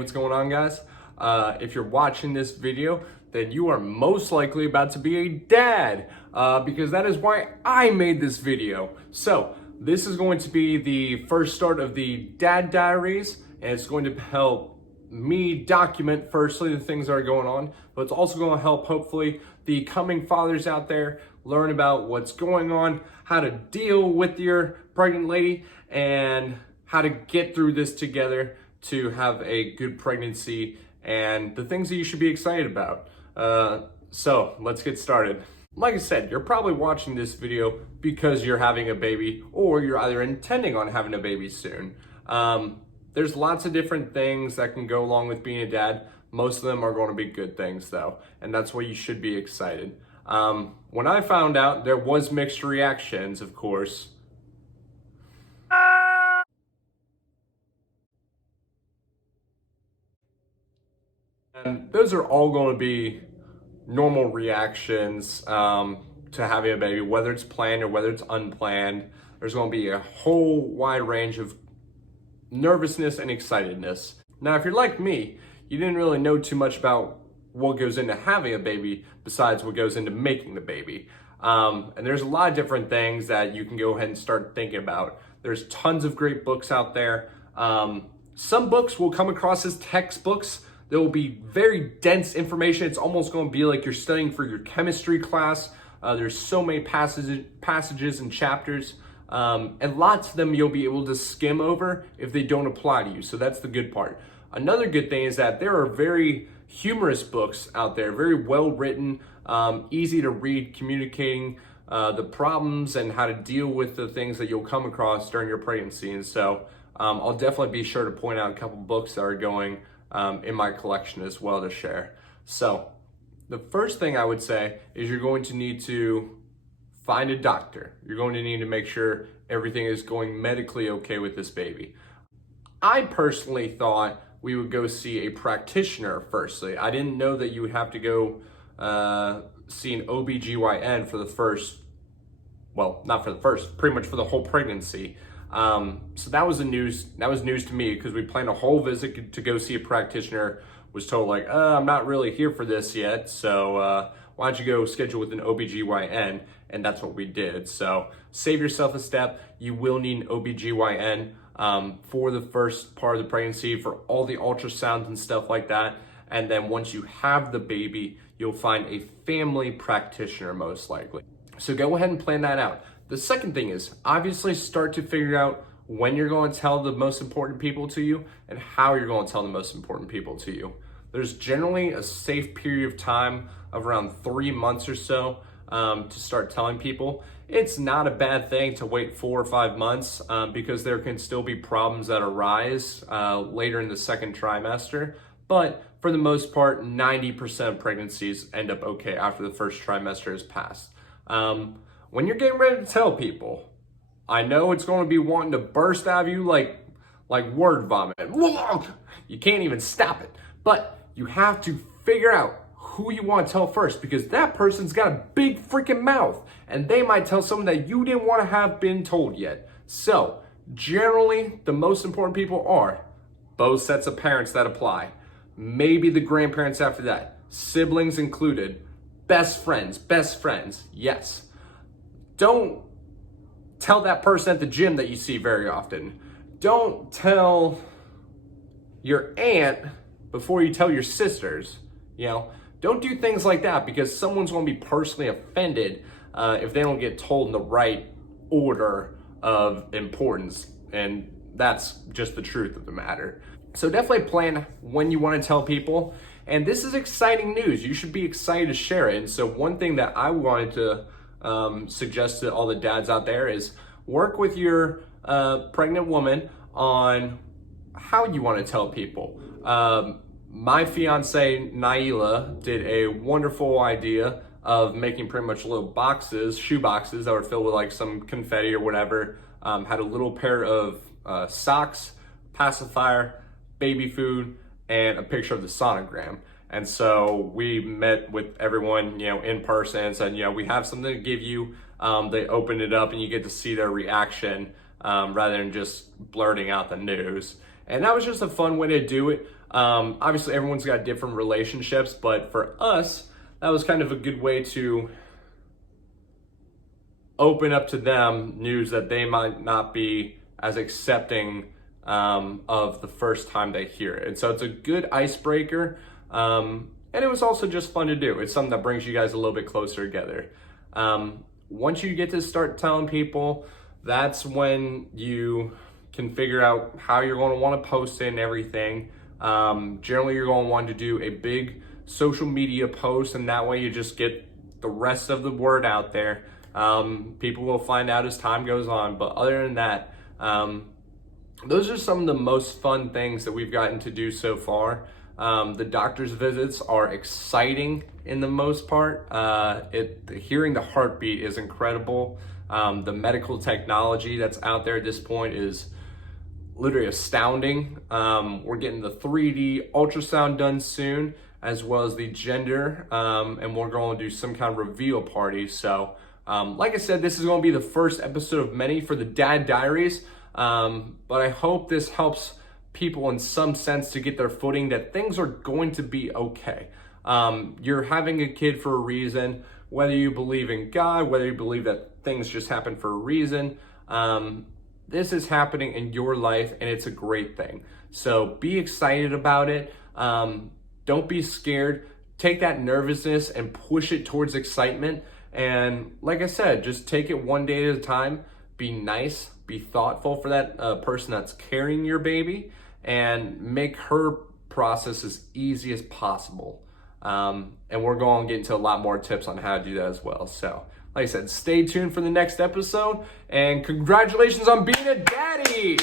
what's going on, guys? If you're watching this video, then you are most likely about to be a dad, because that is why I made this video. So this is going to be the first start of the Dad Diaries, and it's going to help me document firstly the things that are going on, but it's also going to help hopefully the coming fathers out there learn about what's going on, how to deal with your pregnant lady, and how to get through this together to have a good pregnancy and the things that you should be excited about. So let's get started. Like I said, you're probably watching this video because you're having a baby or you're either intending on having a baby soon. There's lots of different things that can go along with being a dad. Most of them are going to be good things though, and that's why you should be excited. When I found out, there was mixed reactions, of course. And those are all going to be normal reactions to having a baby, whether it's planned or whether it's unplanned. There's going to be a whole wide range of nervousness and excitedness. Now, if you're like me, you didn't really know too much about what goes into having a baby besides what goes into making the baby. And there's a lot of different things that you can go ahead and start thinking about. There's tons of great books out there. Some books will come across as textbooks. There will be very dense information. It's almost going to be like you're studying for your chemistry class. There's so many passages and chapters, and lots of them you'll be able to skim over if they don't apply to you. So that's the good part. Another good thing is that there are very humorous books out there, very well written, easy to read, communicating the problems and how to deal with the things that you'll come across during your pregnancy. And so I'll definitely be sure to point out a couple books that are going in my collection as well to share. So the first thing I would say is you're going to need to find a doctor. You're going to need to make sure everything is going medically okay with this baby. I personally thought we would go see a practitioner firstly. I didn't know that you would have to go see an OBGYN for the first, well, not for the first, pretty much for the whole pregnancy. So that was news to me, because we planned a whole visit to go see a practitioner. Was told like, I'm not really here for this yet, so why don't you go schedule with an OBGYN? And that's what we did. So save yourself a step. You will need an OBGYN for the first part of the pregnancy, for all the ultrasounds and stuff like that. And then once you have the baby, you'll find a family practitioner most likely. So go ahead and plan that out. The second thing is obviously start to figure out when you're going to tell the most important people to you and how you're going to tell the most important people to you. There's generally a safe period of time of around 3 months or so to start telling people. It's not a bad thing to wait 4 or 5 months because there can still be problems that arise later in the second trimester. But for the most part, 90% of pregnancies end up okay after the first trimester has passed. When you're getting ready to tell people, I know it's going to be wanting to burst out of you like word vomit. You can't even stop it. But you have to figure out who you want to tell first, because that person's got a big freaking mouth and they might tell someone that you didn't want to have been told yet. So generally, the most important people are both sets of parents that apply. Maybe the grandparents after that, siblings included, best friends, yes. Don't tell that person at the gym that you see very often. Don't tell your aunt before you tell your sisters. Don't do things like that, because someone's going to be personally offended if they don't get told in the right order of importance. And that's just the truth of the matter. So definitely plan when you want to tell people. And this is exciting news. You should be excited to share it. And so one thing that I wanted to suggest to all the dads out there is work with your pregnant woman on how you want to tell people. My fiance Naila did a wonderful idea of making pretty much little boxes, shoe boxes that were filled with like some confetti or whatever. Had a little pair of socks, pacifier, baby food, and a picture of the sonogram. And so we met with everyone, in person and said, we have something to give you. They opened it up and you get to see their reaction rather than just blurting out the news. And that was just a fun way to do it. Obviously, everyone's got different relationships, but for us, that was kind of a good way to open up to them news that they might not be as accepting of the first time they hear it. And so it's a good icebreaker. And it was also just fun to do. It's something that brings you guys a little bit closer together. Once you get to start telling people, that's when you can figure out how you're going to want to post it and everything. Generally, you're going to want to do a big social media post, and that way you just get the rest of the word out there. People will find out as time goes on, but other than that, those are some of the most fun things that we've gotten to do so far. The doctor's visits are exciting in the most part. Hearing the heartbeat is incredible. The medical technology that's out there at this point is literally astounding. We're getting the 3D ultrasound done soon, as well as the gender, and we're going to do some kind of reveal party. So, like I said, this is going to be the first episode of many for the Dad Diaries, but I hope this helps people in some sense to get their footing that things are going to be okay. You're having a kid for a reason, whether you believe in God, whether you believe that things just happen for a reason. This is happening in your life, and it's a great thing. So be excited about it. Don't be scared. Take that nervousness and push it towards excitement. And like I said, just take it one day at a time. Be nice, be thoughtful for that person that's carrying your baby, and make her process as easy as possible. And we're going to get into a lot more tips on how to do that as well. So, like I said, stay tuned for the next episode, and congratulations on being a daddy!